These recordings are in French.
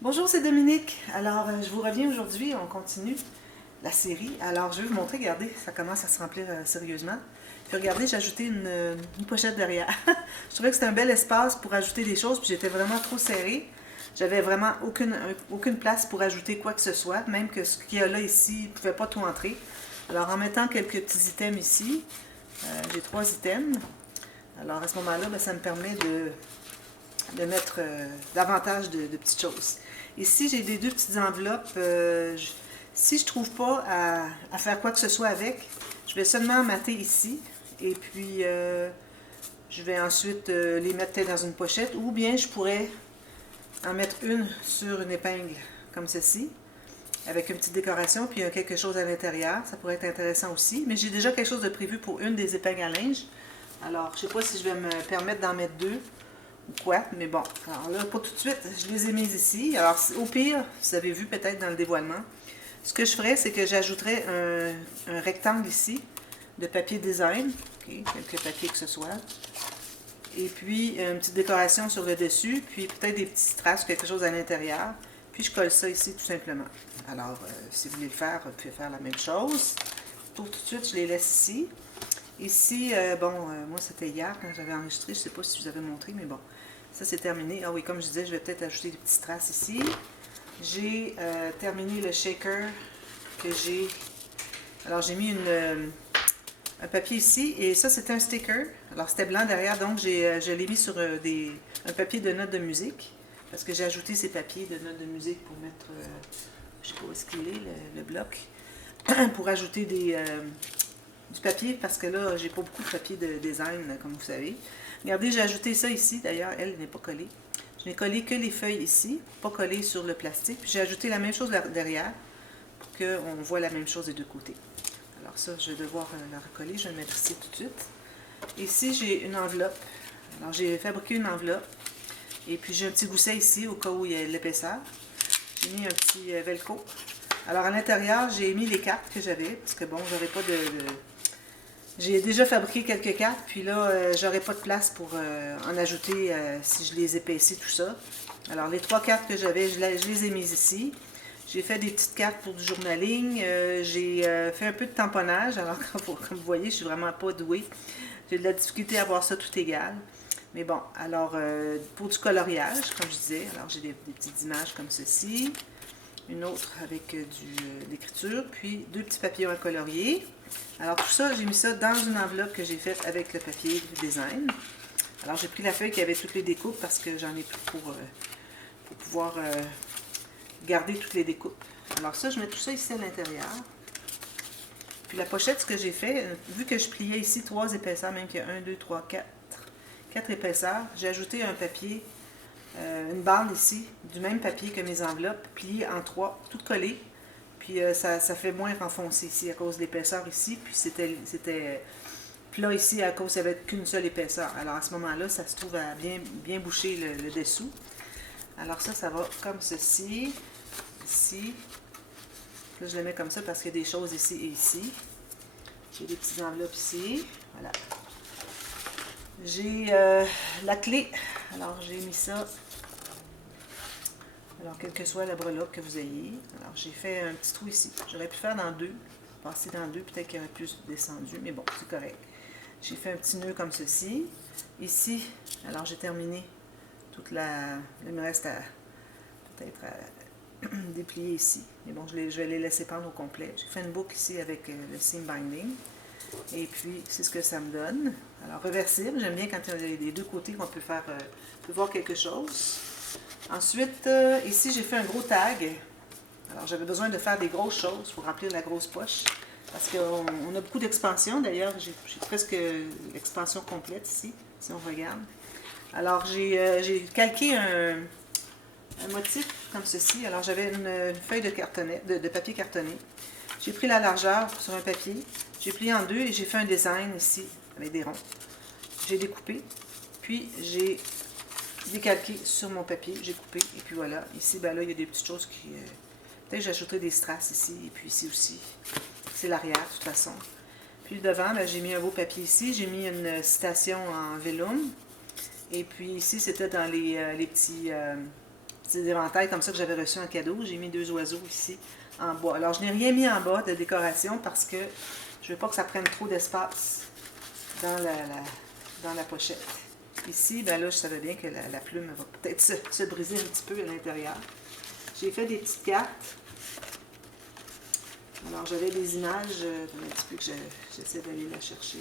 Bonjour, c'est Dominique. Alors, je vous reviens aujourd'hui, on continue la série. Alors, je vais vous montrer, regardez, ça commence à se remplir sérieusement. Puis regardez, j'ai ajouté une pochette derrière. Je trouvais que c'était un bel espace pour ajouter des choses, puis j'étais vraiment trop serrée. J'avais vraiment aucune place pour ajouter quoi que ce soit, même que ce qu'il y a là ici, je ne pouvais pas tout entrer. Alors, en mettant quelques petits items ici, j'ai 3 items. Alors, à ce moment-là, ben, ça me permet de mettre davantage de petites choses. Ici, j'ai des 2 petites enveloppes. Si je ne trouve pas à faire quoi que ce soit avec, je vais seulement mater ici. Et puis, je vais ensuite les mettre peut-être dans une pochette. Ou bien, je pourrais en mettre une sur une épingle, comme ceci, avec une petite décoration, puis quelque chose à l'intérieur. Ça pourrait être intéressant aussi. Mais j'ai déjà quelque chose de prévu pour une des épingles à linge. Alors, je ne sais pas si je vais me permettre d'en mettre 2 ou quoi, mais bon. Alors là, pas tout de suite, je les ai mises ici. Alors, au pire, vous avez vu peut-être dans le dévoilement, ce que je ferais, c'est que j'ajouterais un rectangle ici de papier design, okay, quelque papier que ce soit, et puis une petite décoration sur le dessus, puis peut-être des petits strass, quelque chose à l'intérieur, puis je colle ça ici tout simplement. Alors, si vous voulez le faire, vous pouvez faire la même chose. Pour tout de suite, je les laisse ici. Ici, moi c'était hier quand j'avais enregistré, je ne sais pas si je vous avais montré, mais bon, ça c'est terminé. Ah oui, comme je disais, je vais peut-être ajouter des petits strass ici. J'ai terminé le shaker que j'ai. Alors j'ai mis un papier ici, et ça c'était un sticker. Alors c'était blanc derrière, donc je l'ai mis sur un papier de notes de musique, parce que j'ai ajouté ces papiers de notes de musique pour mettre, je ne sais pas où est-ce qu'il est, le bloc, pour ajouter du papier, parce que là, j'ai pas beaucoup de papier de design, comme vous savez. Regardez, j'ai ajouté ça ici, d'ailleurs, elle n'est pas collée. Je n'ai collé que les feuilles ici, pas collées sur le plastique. Puis j'ai ajouté la même chose derrière, pour qu'on voit la même chose des deux côtés. Alors ça, je vais devoir la recoller, je vais le mettre ici tout de suite. Ici, j'ai une enveloppe. Alors j'ai fabriqué une enveloppe, et puis j'ai un petit gousset ici, au cas où il y a l'épaisseur. J'ai mis un petit velcro. Alors à l'intérieur, j'ai mis les cartes que j'avais, parce que bon, j'avais pas j'ai déjà fabriqué quelques cartes, puis là, j'aurais pas de place pour en ajouter si je les épaissis, tout ça. Alors, les 3 cartes que j'avais, je les ai mises ici. J'ai fait des petites cartes pour du journaling. J'ai fait un peu de tamponnage. Alors, comme vous voyez, je suis vraiment pas douée. J'ai de la difficulté à voir ça tout égal. Mais bon, alors, pour du coloriage, comme je disais, alors j'ai des petites images comme ceci. Une autre avec de l'écriture, puis 2 petits papillons à colorier. Alors tout ça, j'ai mis ça dans une enveloppe que j'ai faite avec le papier design. Alors j'ai pris la feuille qui avait toutes les découpes parce que j'en ai plus pour pouvoir garder toutes les découpes. Alors ça, je mets tout ça ici à l'intérieur. Puis la pochette, ce que j'ai fait, vu que je pliais ici 3 épaisseurs, même qu'il y a 1, 2, 3, 4, 4 épaisseurs, j'ai ajouté un papier, une bande ici, du même papier que mes enveloppes, pliée en 3, toutes collées. Puis ça fait moins renfoncé ici à cause de l'épaisseur ici. Puis c'était plat ici à cause qu'il n'y avait qu'une seule épaisseur. Alors à ce moment-là, ça se trouve à bien boucher le dessous. Alors ça va comme ceci. Ici. Là, je le mets comme ça parce qu'il y a des choses ici et ici. J'ai des petites enveloppes ici. Voilà. J'ai la clé. Alors j'ai mis ça. Alors, quel que soit la breloque que vous ayez. Alors, j'ai fait un petit trou ici. J'aurais pu faire dans 2. Passer dans 2, peut-être qu'il y aurait plus descendu, mais bon, c'est correct. J'ai fait un petit nœud comme ceci. Ici, alors j'ai terminé toute la... Il me reste à peut-être à déplier ici. Mais bon, je vais les laisser pendre au complet. J'ai fait une boucle ici avec le seam binding. Et puis, c'est ce que ça me donne. Alors, réversible, j'aime bien quand il y a les deux côtés qu'on peut faire, peut voir quelque chose. Ensuite, ici, j'ai fait un gros tag. Alors, j'avais besoin de faire des grosses choses pour remplir la grosse poche. Parce qu'on a beaucoup d'expansion. D'ailleurs, j'ai presque l'expansion complète ici, si on regarde. Alors, j'ai calqué un motif comme ceci. Alors, j'avais une feuille de papier cartonné. J'ai pris la largeur sur un papier. J'ai plié en 2 et j'ai fait un design ici avec des ronds. J'ai découpé. Puis, j'ai décalqué sur mon papier, j'ai coupé, et puis voilà. Ici, ben là, il y a des petites choses qui... peut-être j'ajouterai des strass ici, et puis ici aussi. C'est l'arrière, de toute façon. Puis devant, ben, j'ai mis un beau papier ici. J'ai mis une citation en vellum. Et puis ici, c'était dans les petits petits éventails comme ça que j'avais reçu en cadeau. J'ai mis 2 oiseaux ici en bois. Alors, je n'ai rien mis en bas de décoration parce que je ne veux pas que ça prenne trop d'espace dans la pochette. Ici, ben là, je savais bien que la plume va peut-être se briser un petit peu à l'intérieur. J'ai fait des petites cartes. Alors, j'avais des images, un petit peu que j'essaie d'aller la chercher.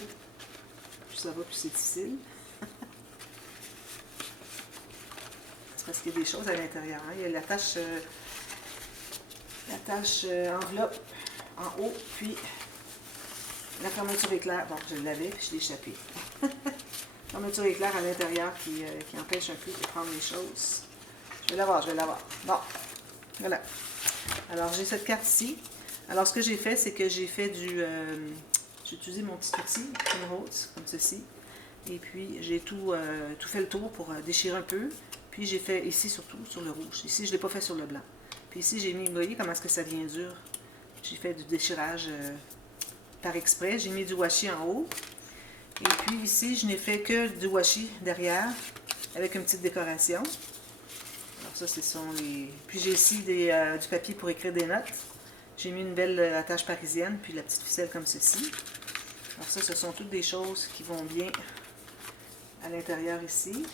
Plus ça va, plus c'est difficile. C'est parce qu'il y a des choses à l'intérieur. Hein. Il y a la tâche enveloppe en haut, puis la fermeture éclair. Bon, je l'avais, puis je l'ai échappé. Fermeture éclair à l'intérieur qui empêche un peu de prendre les choses. Je vais l'avoir, je vais l'avoir. Bon, voilà. Alors, j'ai cette carte ici. Alors, ce que j'ai fait, c'est que j'ai fait j'ai utilisé mon petit outil, rose, comme ceci. Et puis, j'ai tout fait le tour pour déchirer un peu. Puis, j'ai fait ici, surtout, sur le rouge. Ici, je ne l'ai pas fait sur le blanc. Puis ici, j'ai mis, vous voyez comment est-ce que ça vient dur. J'ai fait du déchirage par exprès. J'ai mis du washi en haut. Et puis ici, je n'ai fait que du washi derrière, avec une petite décoration. Alors ça, ce sont les... Puis j'ai ici du papier pour écrire des notes. J'ai mis une belle attache parisienne, puis la petite ficelle comme ceci. Alors ça, ce sont toutes des choses qui vont bien à l'intérieur ici.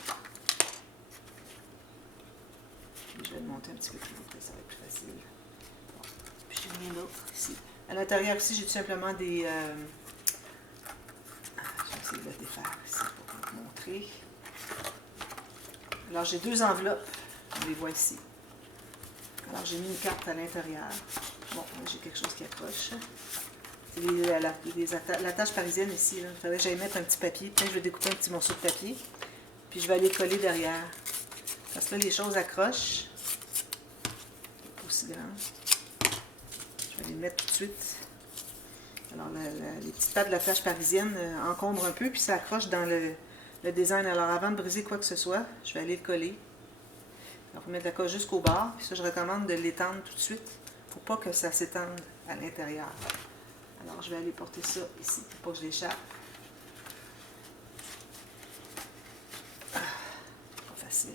Puis je vais le monter un petit peu plus haut, ça va être plus facile. Bon. Puis j'ai mis une autre ici. À l'intérieur ici, j'ai tout simplement des... je vais essayer de le défaire ici pour vous montrer. Alors j'ai 2 enveloppes, on les voit ici. Alors j'ai mis une carte à l'intérieur. Bon, j'ai quelque chose qui accroche. C'est l'attache parisienne ici. Il faudrait que j'aille mettre un petit papier. Peut-être que je vais découper un petit morceau de papier. Puis je vais aller coller derrière. Parce que là, les choses accrochent. Pas aussi grand. Je vais les mettre tout de suite. Alors, les petites pattes de l'attache parisienne encombrent un peu, puis ça accroche dans le design. Alors, avant de briser quoi que ce soit, je vais aller le coller. Alors, vous mettre la colle jusqu'au bord. Puis ça, je recommande de l'étendre tout de suite pour pas que ça s'étende à l'intérieur. Alors, je vais aller porter ça ici pour pas que je l'échappe. Pas facile.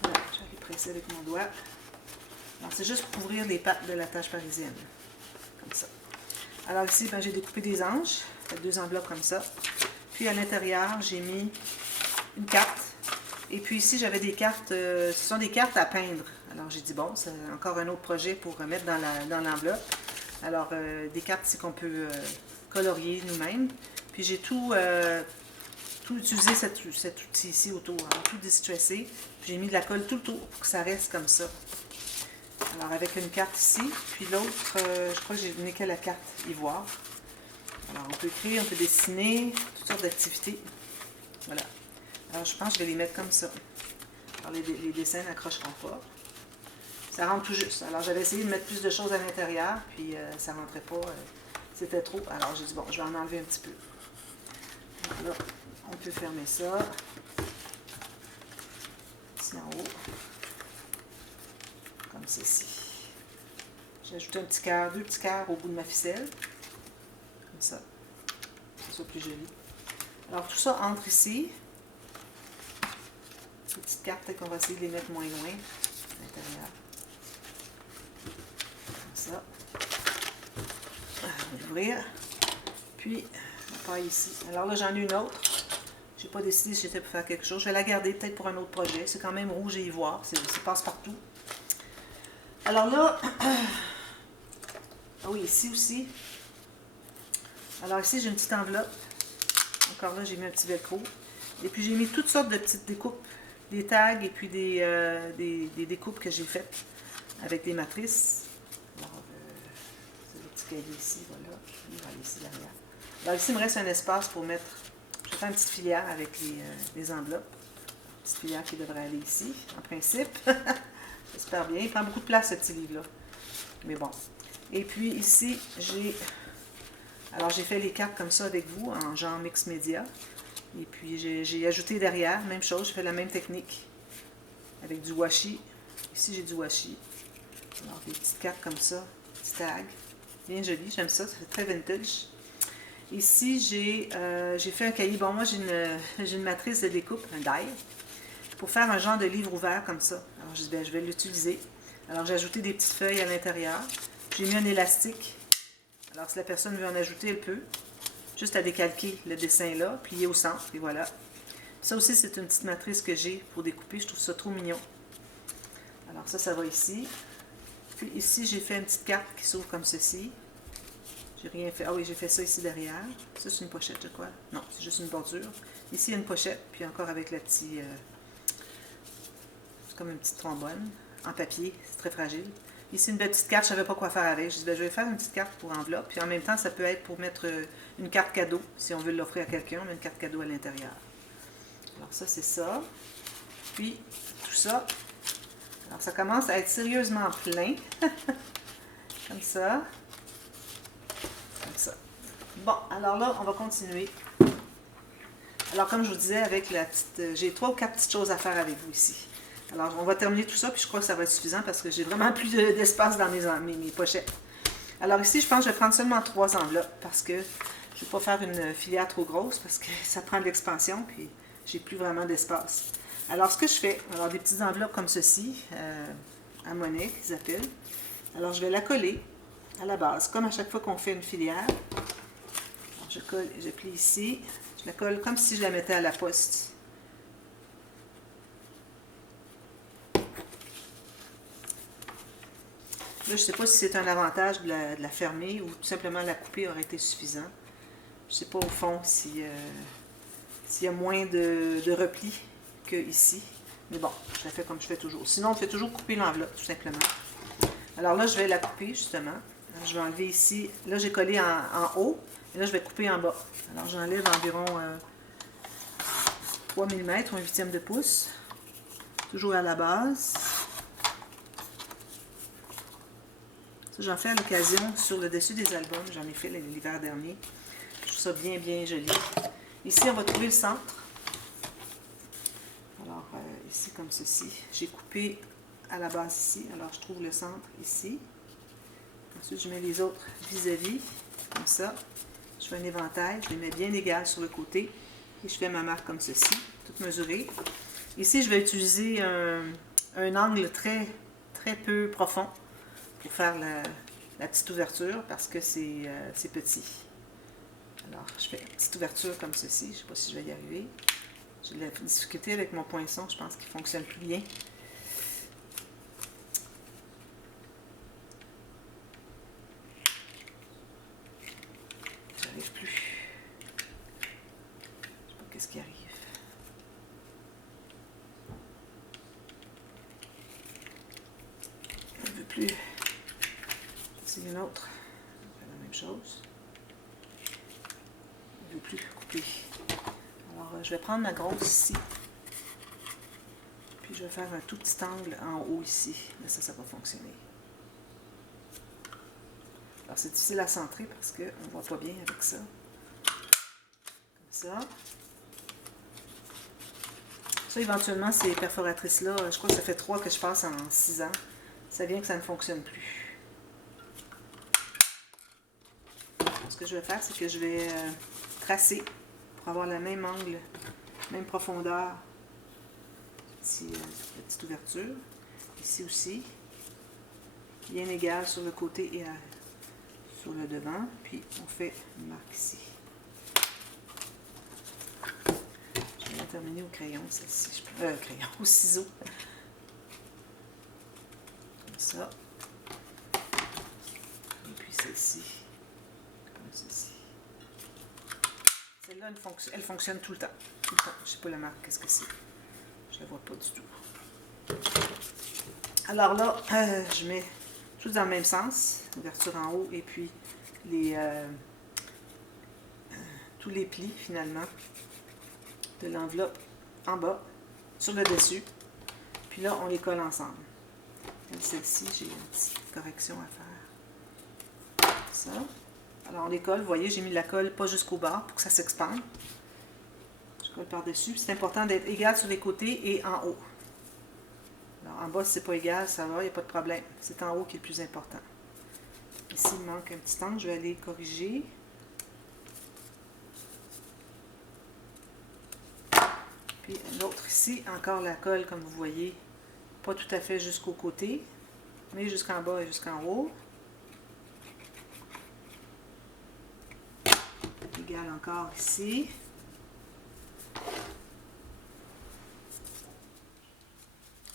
Voilà, je vais aller presser avec mon doigt. Alors, c'est juste pour couvrir les pattes de l'attache parisienne. Comme ça. Alors ici, ben, j'ai découpé des anges. Fait 2 enveloppes comme ça. Puis à l'intérieur, j'ai mis une carte. Et puis ici, j'avais des cartes. Ce sont des cartes à peindre. Alors j'ai dit, bon, c'est encore un autre projet pour remettre dans l'enveloppe. Alors, des cartes ici qu'on peut colorier nous-mêmes. Puis j'ai tout utilisé cet outil ici autour. Alors, tout distressé. Puis j'ai mis de la colle tout le tour pour que ça reste comme ça. Alors, avec une carte ici, puis l'autre, je crois que j'ai donné que la carte ivoire. Alors, on peut écrire, on peut dessiner, toutes sortes d'activités. Voilà. Alors, je pense que je vais les mettre comme ça. Alors, les dessins n'accrocheront pas. Ça rentre tout juste. Alors, j'avais essayé de mettre plus de choses à l'intérieur, puis ça ne rentrait pas. C'était trop. Alors, j'ai dit, bon, je vais en enlever un petit peu. Là, on peut fermer ça. Ici en haut. Comme ceci. J'ai ajouté un petit cœur, 2 petits cœurs au bout de ma ficelle. Comme ça. Pour que ce soit plus joli. Alors tout ça entre ici. Ces petites cartes, peut-être qu'on va essayer de les mettre moins loin à l'intérieur. Comme ça. On va l'ouvrir. Puis, la paille ici. Alors là, j'en ai une autre. Je n'ai pas décidé si j'étais pour faire quelque chose. Je vais la garder peut-être pour un autre projet. C'est quand même rouge et ivoire. C'est passe-partout. Alors là, ah oui, ici aussi. Alors ici, j'ai une petite enveloppe. Encore là, j'ai mis un petit velcro. Et puis, j'ai mis toutes sortes de petites découpes. Des tags et puis des découpes que j'ai faites avec des matrices. Alors, c'est le petit cahier ici, voilà. Il va aller ici derrière. Alors ici, il me reste un espace pour mettre... Je vais faire une petite filière avec les enveloppes. Une petite filière qui devrait aller ici, en principe. J'espère bien. Il prend beaucoup de place, ce petit livre-là. Mais bon. Et puis ici, alors j'ai fait les cartes comme ça avec vous, en genre mix média. Et puis j'ai ajouté derrière, même chose, je fais la même technique. Avec du washi. Ici, j'ai du washi. Alors, des petites cartes comme ça, petits tags, bien joli, j'aime ça, ça fait très vintage. Ici, j'ai fait un cahier. Bon, moi, j'ai une matrice de découpe, un die, pour faire un genre de livre ouvert comme ça. Alors, je dis, ben, je vais l'utiliser. Alors, j'ai ajouté des petites feuilles à l'intérieur. J'ai mis un élastique. Alors, si la personne veut en ajouter, elle peut. Juste à décalquer le dessin là, plier au centre, et voilà. Ça aussi, c'est une petite matrice que j'ai pour découper. Je trouve ça trop mignon. Alors, ça va ici. Puis ici, j'ai fait une petite carte qui s'ouvre comme ceci. J'ai rien fait. Ah oui, j'ai fait ça ici derrière. Ça, c'est une pochette, je crois. Non, c'est juste une bordure. Ici, il y a une pochette, puis encore avec la petite... c'est comme une petite trombone en papier. C'est très fragile. Ici, une belle petite carte. Je ne savais pas quoi faire avec. Je dis, ben, je vais faire une petite carte pour enveloppe. Puis en même temps, ça peut être pour mettre une carte cadeau. Si on veut l'offrir à quelqu'un, on met une carte cadeau à l'intérieur. Alors ça, c'est ça. Puis, tout ça. Alors, ça commence à être sérieusement plein. Comme ça. Comme ça. Bon, alors là, on va continuer. Alors, comme je vous disais, avec la petite... j'ai 3 ou 4 petites choses à faire avec vous ici. Alors, on va terminer tout ça, puis je crois que ça va être suffisant parce que j'ai vraiment plus d'espace dans mes pochettes. Alors ici, je pense que je vais prendre seulement 3 enveloppes parce que je ne vais pas faire une filière trop grosse parce que ça prend de l'expansion, puis j'ai plus vraiment d'espace. Alors, ce que je fais, alors des petites enveloppes comme ceci, à monnaie, qu'ils appellent. Alors, je vais la coller à la base, comme à chaque fois qu'on fait une filière. Alors, je colle, je plie ici, je la colle comme si je la mettais à la poste. Là, je ne sais pas si c'est un avantage de la fermer ou tout simplement la couper aurait été suffisant. Je ne sais pas au fond s'il y a moins de repli que ici. Mais bon, je la fais comme je fais toujours. Sinon, on fait toujours couper l'enveloppe, tout simplement. Alors là, je vais la couper, justement. Alors, je vais enlever ici. Là, j'ai collé en haut. Et là, je vais couper en bas. Alors, j'enlève environ 3 mm ou 1/8 de pouce. Toujours à la base. Ça, j'en fais à l'occasion sur le dessus des albums. J'en ai fait l'hiver dernier. Je trouve ça bien, bien joli. Ici, on va trouver le centre. Alors, ici, comme ceci. J'ai coupé à la base ici. Alors, je trouve le centre ici. Ensuite, je mets les autres vis-à-vis, comme ça. Je fais un éventail. Je les mets bien égales sur le côté. Et je fais ma marque comme ceci, toute mesurée. Ici, je vais utiliser un angle très, très peu profond pour faire la petite ouverture parce que c'est petit. Alors, je fais une petite ouverture comme ceci. Je ne sais pas si je vais y arriver. J'ai de la difficulté avec mon poinçon. Je pense qu'il ne fonctionne plus bien. J'arrive plus. Je ne sais pas qu'est-ce qui arrive. Je ne veux plus. C'est une autre. On fait la même chose. Je ne veux plus couper. Alors, je vais prendre ma grosse ici. Puis, je vais faire un tout petit angle en haut ici. Là, ça va fonctionner. Alors, c'est difficile à centrer parce qu'on ne voit pas bien avec ça. Comme ça. Ça, éventuellement, ces perforatrices-là, je crois que ça fait 3 que je passe en 6 ans. Ça vient que ça ne fonctionne plus. Ce que je vais faire, c'est que je vais tracer pour avoir le même angle, même profondeur. Ici, la petite ouverture. Ici aussi. Bien égal sur le côté et sur le devant. Puis, on fait une marque ici. Je vais la terminer au crayon, celle-ci. Crayon, au ciseau. Comme ça. Et puis celle-ci. Comme ceci. Celle-là, elle fonctionne tout le temps. Tout le temps. Je ne sais pas la marque, qu'est-ce que c'est. Je ne la vois pas du tout. Alors là, je mets tout dans le même sens. Ouverture en haut et puis tous les plis, finalement, de l'enveloppe en bas, sur le dessus. Puis là, on les colle ensemble. Celle-ci, j'ai une petite correction à faire. Ça. Alors, on les colle. Vous voyez, j'ai mis la colle pas jusqu'au bas pour que ça s'expande. Je colle par-dessus. C'est important d'être égal sur les côtés et en haut. Alors, en bas, si c'est pas égal, ça va, il n'y a pas de problème. C'est en haut qui est le plus important. Ici, il manque un petit angle, je vais aller corriger. Puis l'autre ici, encore la colle, comme vous voyez, pas tout à fait jusqu'au côté, mais jusqu'en bas et jusqu'en haut. Égal encore ici.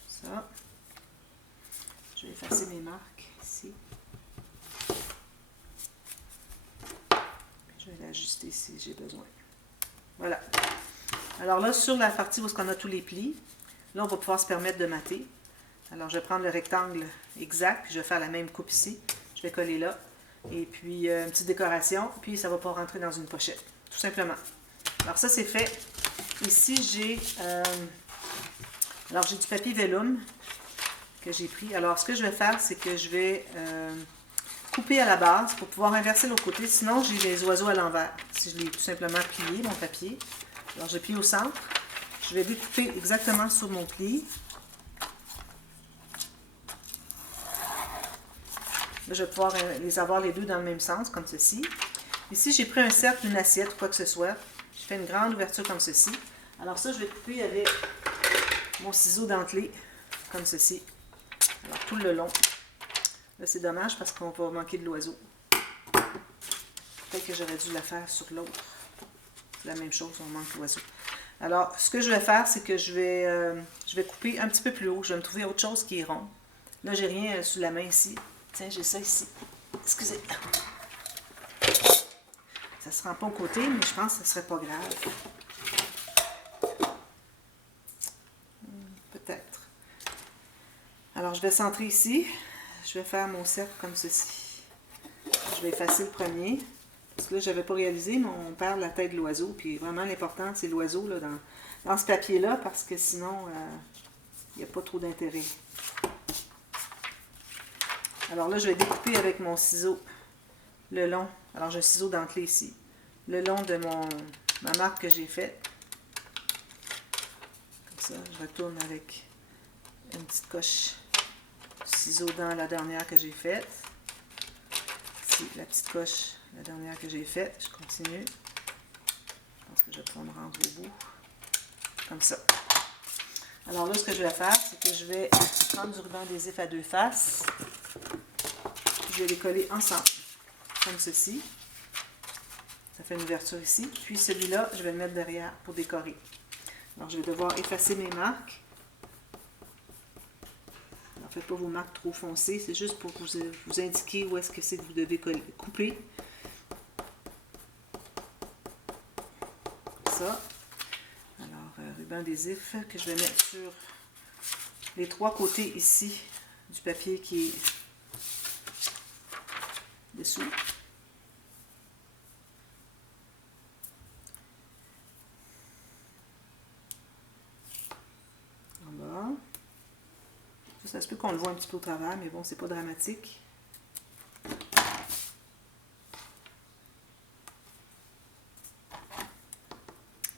Ça. Je vais effacer mes marques ici. Je vais l'ajuster si j'ai besoin. Voilà. Alors là, sur la partie où on a tous les plis, là, on va pouvoir se permettre de mater. Alors, je vais prendre le rectangle exact, puis je vais faire la même coupe ici. Je vais coller là. Et puis, une petite décoration, puis ça ne va pas rentrer dans une pochette, tout simplement. Alors, ça, c'est fait. Ici, j'ai du papier vellum que j'ai pris. Alors, ce que je vais faire, c'est que je vais couper à la base pour pouvoir inverser l'autre côté. Sinon, j'ai les oiseaux à l'envers. Si je l'ai tout simplement plié, mon papier. Alors, je plie au centre. Je vais découper exactement sur mon pli. Là, je vais pouvoir les avoir les deux dans le même sens, comme ceci. Ici, j'ai pris un cercle, une assiette, quoi que ce soit. Je fais une grande ouverture comme ceci. Alors ça, je vais couper avec mon ciseau dentelé, comme ceci. Alors, tout le long. Là, c'est dommage parce qu'on va manquer de l'oiseau. Peut-être que j'aurais dû la faire sur l'autre. La même chose, on manque l'oiseau. Alors, ce que je vais faire, c'est que je vais couper un petit peu plus haut. Je vais me trouver autre chose qui est rond. Là, j'ai rien sous la main ici. Tiens, j'ai ça ici. Excusez. Ça ne se rend pas au côté, mais je pense que ce ne serait pas grave. Peut-être. Alors, je vais centrer ici. Je vais faire mon cercle comme ceci. Je vais effacer le premier. Parce que là, je n'avais pas réalisé, mais on perd la tête de l'oiseau. Puis vraiment, l'important, c'est l'oiseau là, dans ce papier-là, parce que sinon, il n'y a pas trop d'intérêt. Alors là, je vais découper avec mon ciseau le long. Alors, j'ai un ciseau dentelé ici. Le long de ma marque que j'ai faite. Comme ça, je retourne avec une petite coche de ciseau dans la dernière que j'ai faite. Ici, la petite coche, la dernière que j'ai faite. Je continue. Je pense que je vais prendre rendre au bout. Comme ça. Alors là, ce que je vais faire, c'est que je vais prendre du ruban adhésif à deux faces. Je vais les coller ensemble, comme ceci. Ça fait une ouverture ici. Puis celui-là, je vais le mettre derrière pour décorer. Alors, je vais devoir effacer mes marques. Alors, faites pas vos marques trop foncées. C'est juste pour vous indiquer où est-ce que c'est que vous devez couper. Comme ça. Alors, ruban adhésif que je vais mettre sur les trois côtés ici du papier qui est dessous. En bas. Ça se peut qu'on le voit un petit peu au travers, mais bon, c'est pas dramatique.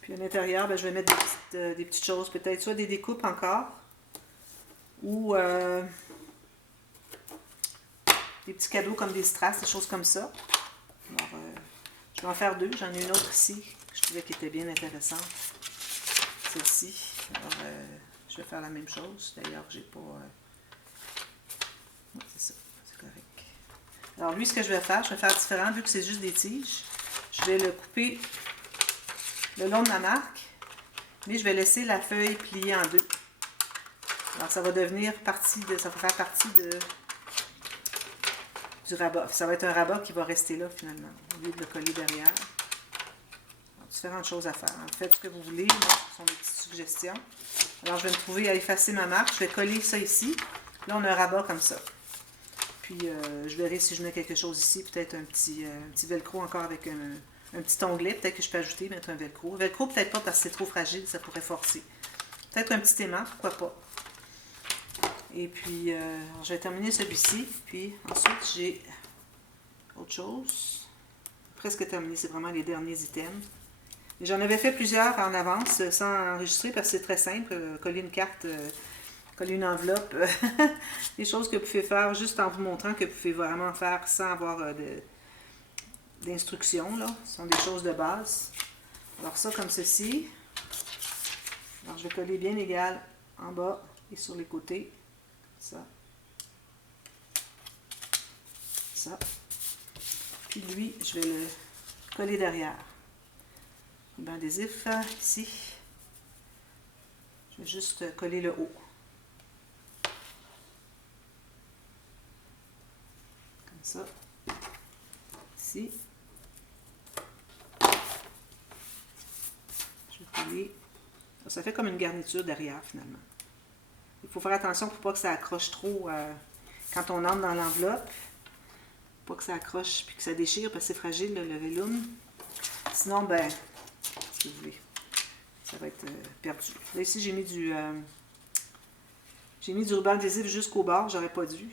Puis à l'intérieur, ben, je vais mettre des petites choses, peut-être soit des découpes encore, ou des petits cadeaux comme des strass, des choses comme ça. Alors, je vais en faire deux. J'en ai une autre ici que je trouvais qui était bien intéressante. Celle-ci. Alors, je vais faire la même chose. D'ailleurs, j'ai pas... Ouais, c'est ça. C'est correct. Alors, lui, ce que je vais faire différent. Vu que c'est juste des tiges, je vais le couper le long de ma marque, mais je vais laisser la feuille pliée en deux. Alors, ça va devenir ça va faire partie du rabat. Ça va être un rabat qui va rester là, finalement, au lieu de le coller derrière. Alors, différentes choses à faire. Faites ce que vous voulez. Là, ce sont des petites suggestions. Alors, je vais me trouver à effacer ma marque. Je vais coller ça ici. Là, on a un rabat comme ça. Puis, je verrai si je mets quelque chose ici. Peut-être un petit velcro encore avec un petit onglet. Peut-être que je peux ajouter, mettre un velcro. Velcro, peut-être pas parce que c'est trop fragile. Ça pourrait forcer. Peut-être un petit aimant, pourquoi pas. Et puis, je vais terminer celui-ci. Puis, ensuite, j'ai autre chose. Presque terminé. C'est vraiment les derniers items. J'en avais fait plusieurs en avance, sans enregistrer, parce que c'est très simple. Coller coller une enveloppe, des choses que vous pouvez faire juste en vous montrant que vous pouvez vraiment faire sans avoir d'instructions, là. Ce sont des choses de base. Alors ça, comme ceci. Alors je vais coller bien égal en bas et sur les côtés. Ça. Ça. Puis lui, je vais le coller derrière. Ruban adhésif, ici. Je vais juste coller le haut. Comme ça. Ici. Je vais coller. Ça fait comme une garniture derrière, finalement. Il faut faire attention pour pas que ça accroche trop quand on entre dans l'enveloppe. Pas que ça accroche puis que ça déchire parce que c'est fragile, le vellum. Sinon, ben, si vous voulez, ça va être perdu. Là, ici, j'ai mis du ruban adhésif jusqu'au bord. J'aurais pas dû.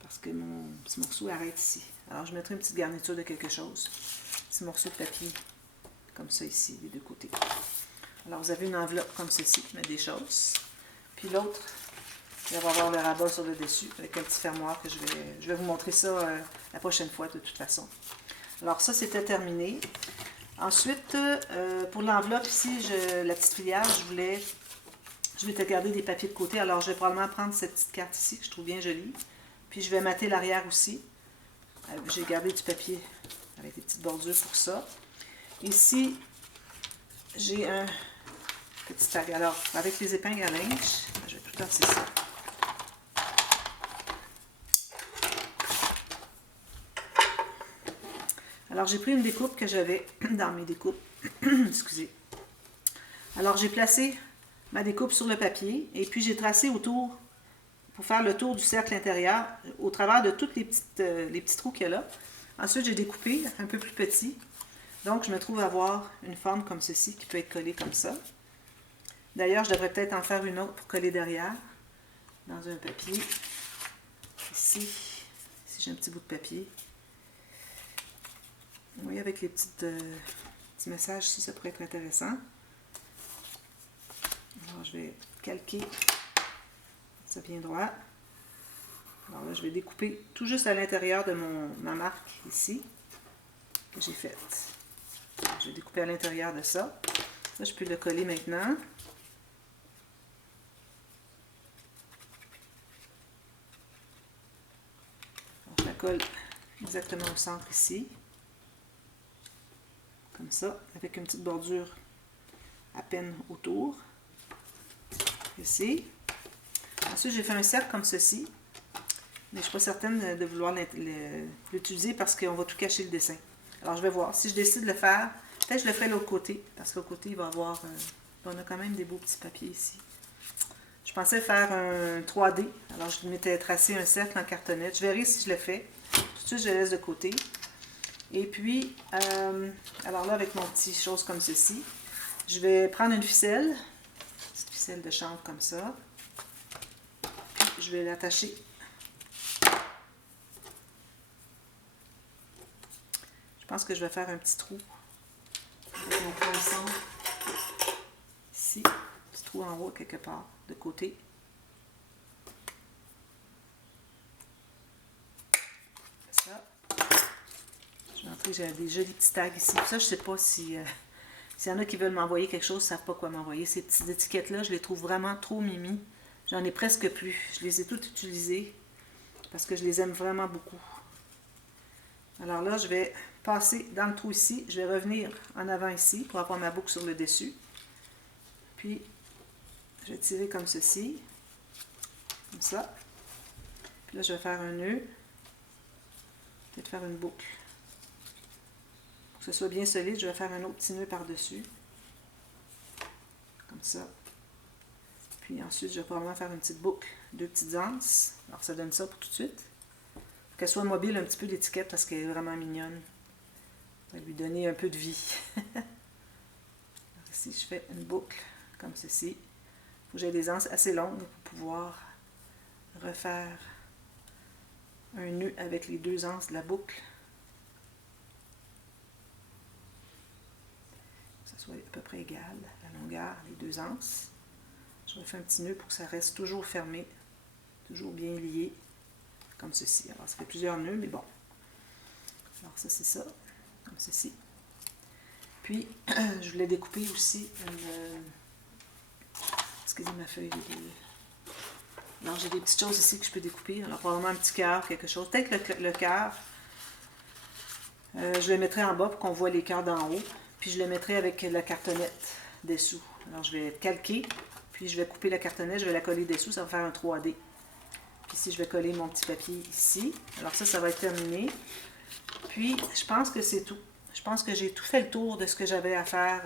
Parce que mon petit morceau arrête ici. Alors, je mettrai une petite garniture de quelque chose. Un petit morceau de papier, comme ça ici, des deux côtés. Alors, vous avez une enveloppe comme ceci, qui met des choses. Puis l'autre, il va avoir le rabat sur le dessus, avec un petit fermoir que je vais vous montrer ça la prochaine fois, de toute façon. Alors, ça, c'était terminé. Ensuite, pour l'enveloppe ici, la petite filière, je vais te garder des papiers de côté. Alors, je vais probablement prendre cette petite carte ici, que je trouve bien jolie. Puis, je vais mater l'arrière aussi. J'ai gardé du papier avec des petites bordures pour ça. Ici, j'ai un petit tag. Alors, avec les épingles à linge, je vais tout tasser ça. Alors, j'ai pris une découpe que j'avais dans mes découpes. Excusez. Alors, j'ai placé ma découpe sur le papier et puis j'ai tracé autour, pour faire le tour du cercle intérieur, au travers de tous les petits trous qu'il y a là. Ensuite, j'ai découpé un peu plus petit. Donc, je me trouve à avoir une forme comme ceci qui peut être collée comme ça. D'ailleurs, je devrais peut-être en faire une autre pour coller derrière, dans un papier. Ici j'ai un petit bout de papier. Vous voyez, avec les petits messages ici, ça pourrait être intéressant. Alors, je vais calquer ça bien droit. Alors là, je vais découper tout juste à l'intérieur de ma marque ici, que j'ai faite. Je vais découper à l'intérieur de ça. Ça, je peux le coller maintenant. Donc, je la colle exactement au centre ici. Comme ça, avec une petite bordure à peine autour. Ici. Ensuite, j'ai fait un cercle comme ceci. Mais je ne suis pas certaine de vouloir l'utiliser parce qu'on va tout cacher le dessin. Alors, je vais voir. Si je décide de le faire, peut-être je le ferai de l'autre côté. Parce que l'autre côté, il va y avoir... on a quand même des beaux petits papiers ici. Je pensais faire un 3D. Alors, je m'étais tracé un cercle en cartonnette. Je verrai si je le fais. Tout de suite, je le laisse de côté. Et puis, alors là, avec mon petit chose comme ceci, je vais prendre une ficelle. Une petite ficelle de chanvre comme ça. Puis, je vais l'attacher. Je pense que je vais faire un petit trou avec mon poinçon ici, un petit trou en haut quelque part, de côté. Ça. Je vais montrer, j'ai des jolis petits tags ici. Ça, je ne sais pas si s'il y en a qui veulent m'envoyer quelque chose, ils ne savent pas quoi m'envoyer. Ces petites étiquettes-là, je les trouve vraiment trop mimi. J'en ai presque plus. Je les ai toutes utilisées parce que je les aime vraiment beaucoup. Alors là, je vais passer dans le trou ici. Je vais revenir en avant ici pour avoir ma boucle sur le dessus. Puis, je vais tirer comme ceci. Comme ça. Puis là, je vais faire un nœud. Peut-être faire une boucle. Pour que ce soit bien solide, je vais faire un autre petit nœud par-dessus. Comme ça. Puis ensuite, je vais probablement faire une petite boucle. 2 petites anses. Alors, ça donne ça pour tout de suite. Qu'elle soit mobile un petit peu l'étiquette parce qu'elle est vraiment mignonne. Ça va lui donner un peu de vie. Ici, je fais une boucle comme ceci. Il faut que j'ai des anses assez longues pour pouvoir refaire un nœud avec les 2 anses de la boucle. Que ce soit à peu près égale, la longueur, les deux anses. Je refais un petit nœud pour que ça reste toujours fermé, toujours bien lié, comme ceci. Alors, ça fait plusieurs nœuds, mais bon. Alors, ça, c'est ça, comme ceci. Puis, je voulais découper aussi une... excusez ma feuille de... Alors, j'ai des petites choses ici que je peux découper. Alors, probablement un petit cœur, quelque chose. Peut-être le cœur, je le mettrai en bas pour qu'on voit les cœurs d'en haut. Puis, je le mettrai avec la cartonnette dessous. Alors, je vais calquer, puis je vais couper la cartonnette, je vais la coller dessous. Ça va faire un 3D. Puis ici, je vais coller mon petit papier ici. Alors, ça va être terminé. Puis, je pense que c'est tout. Je pense que j'ai tout fait le tour de ce que j'avais à faire.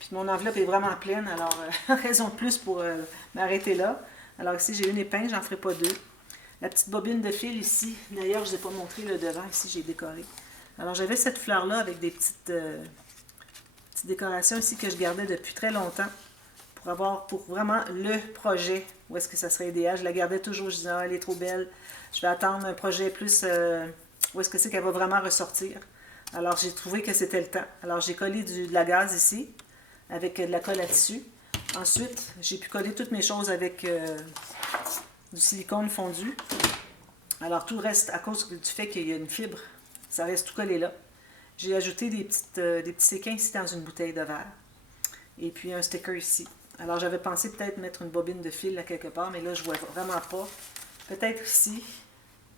Puis, mon enveloppe est vraiment pleine. Alors, raison de plus pour m'arrêter là. Alors ici, j'ai une épingle, j'en ferai pas deux. La petite bobine de fil ici, d'ailleurs, je ne vous ai pas montré le devant, ici j'ai décoré. Alors j'avais cette fleur-là avec des petites décorations ici que je gardais depuis très longtemps pour avoir pour vraiment le projet où est-ce que ça serait idéal. Je la gardais toujours, je disais, ah, elle est trop belle, je vais attendre un projet plus où est-ce que c'est qu'elle va vraiment ressortir. Alors j'ai trouvé que c'était le temps. Alors j'ai collé de la gaze ici avec de la colle à tissu. Ensuite, j'ai pu coller toutes mes choses avec du silicone fondu. Alors, tout reste à cause du fait qu'il y a une fibre. Ça reste tout collé là. J'ai ajouté des petits séquins ici dans une bouteille de verre. Et puis, un sticker ici. Alors, j'avais pensé peut-être mettre une bobine de fil là quelque part, mais là, je ne vois vraiment pas. Peut-être ici,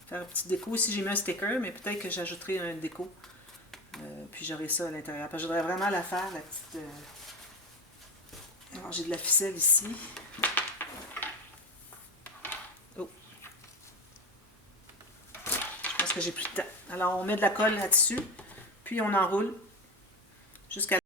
faire une petite déco. Ici, j'ai mis un sticker, mais peut-être que j'ajouterai un déco. Puis, j'aurai ça à l'intérieur. Parce que je voudrais vraiment la faire, la petite... Alors, j'ai de la ficelle ici. Oh. Je pense que j'ai plus de temps. Alors, on met de la colle là-dessus, puis on enroule jusqu'à